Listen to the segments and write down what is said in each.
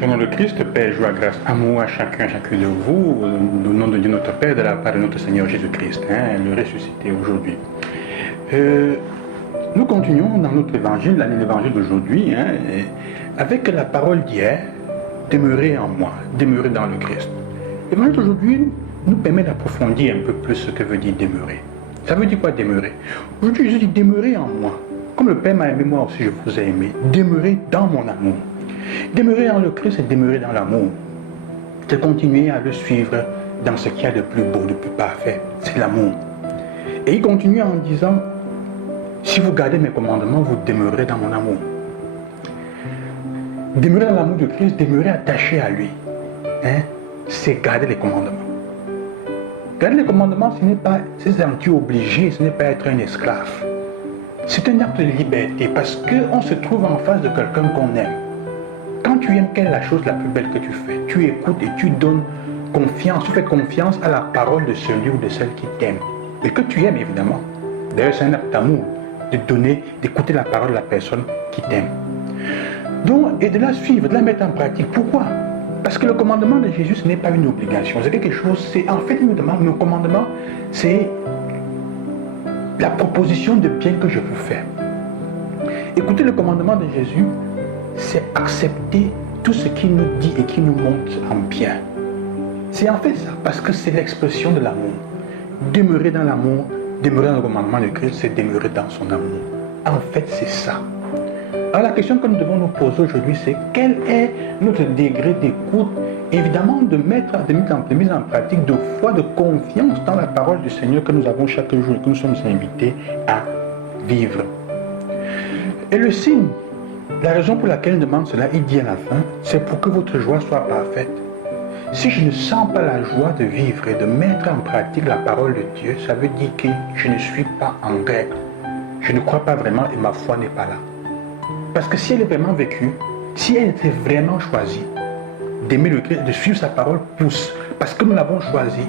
Jésus, au nom de Christ, Père, joie, grâce, amour à chacun de vous, au nom de Dieu notre Père, de la part de notre Seigneur Jésus-Christ, le ressuscité aujourd'hui. Nous continuons dans notre évangile, l'évangile d'aujourd'hui, avec la parole d'hier, demeurer en moi, demeurer dans le Christ. L'évangile d'aujourd'hui nous permet d'approfondir un peu plus ce que veut dire demeurer. Ça veut dire quoi demeurer? Aujourd'hui, Jésus dit demeurer en moi. Comme le Père m'a aimé, moi aussi je vous ai aimé. Demeurer dans mon amour. Demeurer dans le Christ, c'est demeurer dans l'amour. C'est continuer à le suivre dans ce qu'il y a de plus beau, de plus parfait. C'est l'amour. Et il continue en disant, si vous gardez mes commandements, vous demeurez dans mon amour. Demeurer dans l'amour de Christ, demeurer attaché à lui. C'est garder les commandements. Garder les commandements, ce n'est pas se sentir obligé, ce n'est pas être un esclave. C'est un acte de liberté parce qu'on se trouve en face de quelqu'un qu'on aime. Quand tu aimes, quelle est la chose la plus belle que tu fais? Tu écoutes et tu donnes confiance, tu fais confiance à la parole de celui ou de celle qui t'aime. Et que tu aimes évidemment. D'ailleurs, c'est un acte d'amour de donner, d'écouter la parole de la personne qui t'aime. Donc, et de la suivre, de la mettre en pratique. Pourquoi? Parce que le commandement de Jésus, ce n'est pas une obligation. C'est quelque chose, c'est en fait, le commandement, c'est la proposition de bien que je veux faire. Écouter le commandement de Jésus, c'est accepter tout ce qu'il nous dit et qui nous montre en bien. C'est en fait ça, parce que c'est l'expression de l'amour. Demeurer dans l'amour, demeurer dans le commandement de Christ, c'est demeurer dans son amour. En fait, c'est ça. Alors la question que nous devons nous poser aujourd'hui, c'est quel est notre degré d'écoute, évidemment de mise en pratique, de foi, de confiance dans la parole du Seigneur que nous avons chaque jour et que nous sommes invités à vivre. Et le signe, la raison pour laquelle il demande cela, il dit à la fin, c'est pour que votre joie soit parfaite. Si je ne sens pas la joie de vivre et de mettre en pratique la parole de Dieu, ça veut dire que je ne suis pas en règle. Je ne crois pas vraiment et ma foi n'est pas là. Parce que si elle est vraiment vécue, si elle était vraiment choisie d'aimer le Christ, de suivre sa parole, parce que nous l'avons choisi,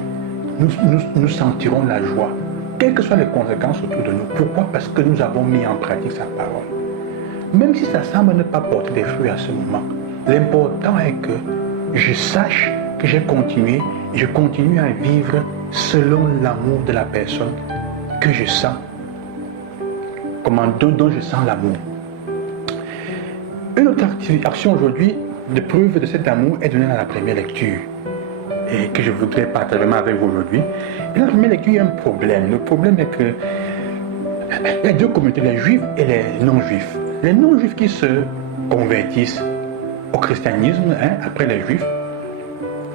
nous sentirons la joie. Quelles que soient les conséquences autour de nous. Pourquoi? Parce que nous avons mis en pratique sa parole. Même si ça semble ne pas porter des fruits à ce moment, l'important est que je sache que j'ai continué, et je continue à vivre selon l'amour de la personne que je sens, dont je sens l'amour. Une autre action aujourd'hui de preuve de cet amour est donnée dans la première lecture et que je voudrais partager avec vous aujourd'hui. Et dans la première lecture, il y a un problème. Le problème est que il y a deux communautés, les juifs et les non-juifs. Les non-juifs qui se convertissent au christianisme, après les juifs,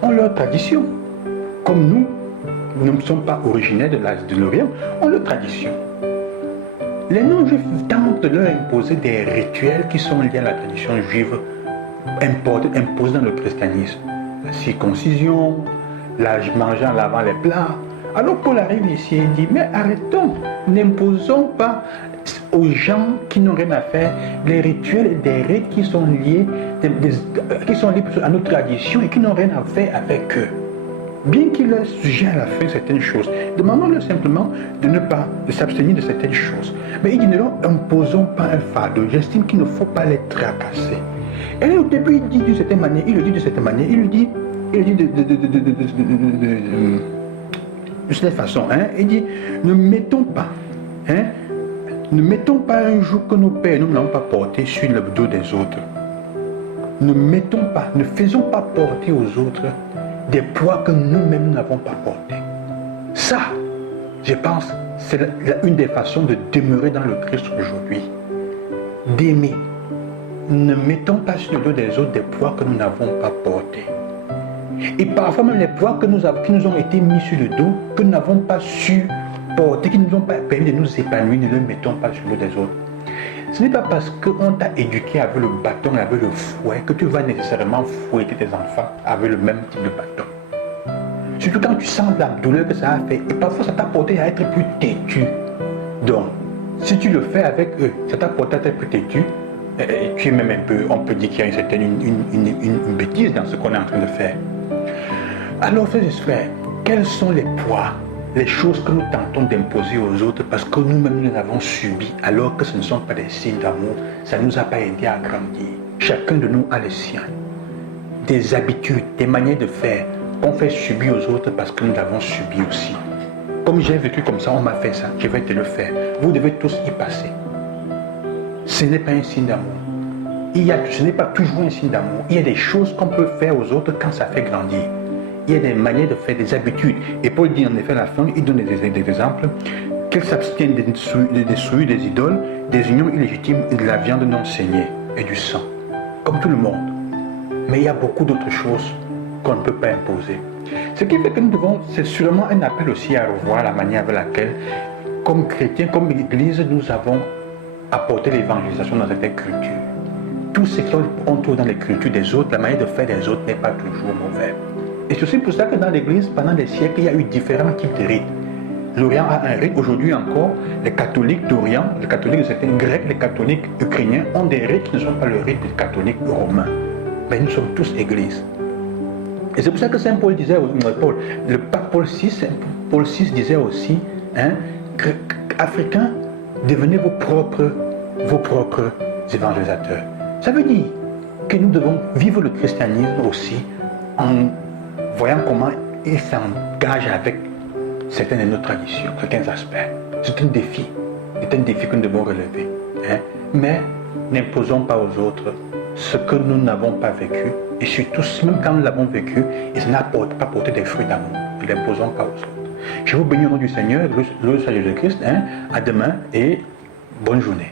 ont leur tradition. Comme nous ne sommes pas originaires de l'Orient, ont leur tradition. Les non-juifs tentent de leur imposer des rituels qui sont liés à la tradition juive imposée dans le christianisme. La circoncision, manger en lavant les plats. Alors Paul arrive ici et dit, mais arrêtons, n'imposons pas aux gens qui n'ont rien à faire les rituels et des rites qui sont liés à notre tradition et qui n'ont rien à faire avec eux. Bien qu'il leur suggère à la fin certaines choses, demandons-leur simplement de s'abstenir de certaines choses. Mais il dit, ne leur imposons pas un fardeau. J'estime qu'il ne faut pas les tracasser. Et là, au début, il dit d'une certaine manière, il le dit de cette manière, il le dit de cette façon. Il dit, ne mettons pas un joug que nos pères nous n'avons pas porté sur le dos des autres. Ne faisons pas porter aux autres des poids que nous-mêmes n'avons pas portés. Ça, je pense, c'est une des façons de demeurer dans le Christ aujourd'hui. D'aimer. Ne mettons pas sur le dos des autres des poids que nous n'avons pas portés. Et parfois même les poids qui nous ont été mis sur le dos, que nous n'avons pas su porter, qui ne nous ont pas permis de nous épanouir, ne les mettons pas sur le dos des autres. Ce n'est pas parce qu'on t'a éduqué avec le bâton et avec le fouet que tu vas nécessairement fouetter tes enfants avec le même type de bâton. Surtout quand tu sens la douleur que ça a fait. Et parfois ça t'a porté à être plus têtu. Donc, si tu le fais avec eux, ça t'a porté à être plus têtu. Et tu es même un peu, on peut dire qu'il y a une bêtise dans ce qu'on est en train de faire. Alors, frères et frères, quels sont les poids, les choses que nous tentons d'imposer aux autres parce que nous-mêmes nous les avons subis alors que ce ne sont pas des signes d'amour, ça ne nous a pas aidé à grandir. Chacun de nous a les siens. des habitudes, des manières de faire qu'on fait subir aux autres parce que nous l'avons subi aussi. Comme j'ai vécu comme ça, on m'a fait ça, je vais te le faire. Vous devez tous y passer. Ce n'est pas un signe d'amour. Ce n'est pas toujours un signe d'amour. Il y a des choses qu'on peut faire aux autres quand ça fait grandir. Il y a des manières de faire, des habitudes. Et Paul dit en effet à la fin, il donne des exemples, qu'elles s'abstiennent des souillures des idoles, des unions illégitimes et de la viande non saignée et du sang. Comme tout le monde. Mais il y a beaucoup d'autres choses qu'on ne peut pas imposer. Ce qui fait que nous devons, c'est sûrement un appel aussi à revoir la manière avec laquelle, comme chrétiens, comme Église, nous avons apporté l'évangélisation dans cette culture. Tout ce qu'on trouve dans les cultures des autres, la manière de faire des autres n'est pas toujours mauvais. Et c'est aussi pour ça que dans l'Église, pendant des siècles, il y a eu différents types de rites. L'Orient a un rite. Aujourd'hui encore, les catholiques d'Orient, les catholiques de certains Grecs, les catholiques ukrainiens ont des rites qui ne sont pas le rite des catholiques romains. Mais nous sommes tous Église. Et c'est pour ça que Saint Paul disait, le pape Paul VI disait aussi, que Africains, devenez vos propres évangélisateurs. Ça veut dire que nous devons vivre le christianisme aussi en voyant comment il s'engage avec certaines de nos traditions, certains aspects. C'est un défi que nous devons relever. Mais n'imposons pas aux autres ce que nous n'avons pas vécu, et surtout, même quand nous l'avons vécu, et ça n'a pas porté des fruits d'amour. Ne l'imposons pas aux autres. Je vous bénis au nom du Seigneur, le Seigneur Jésus-Christ. À demain et bonne journée.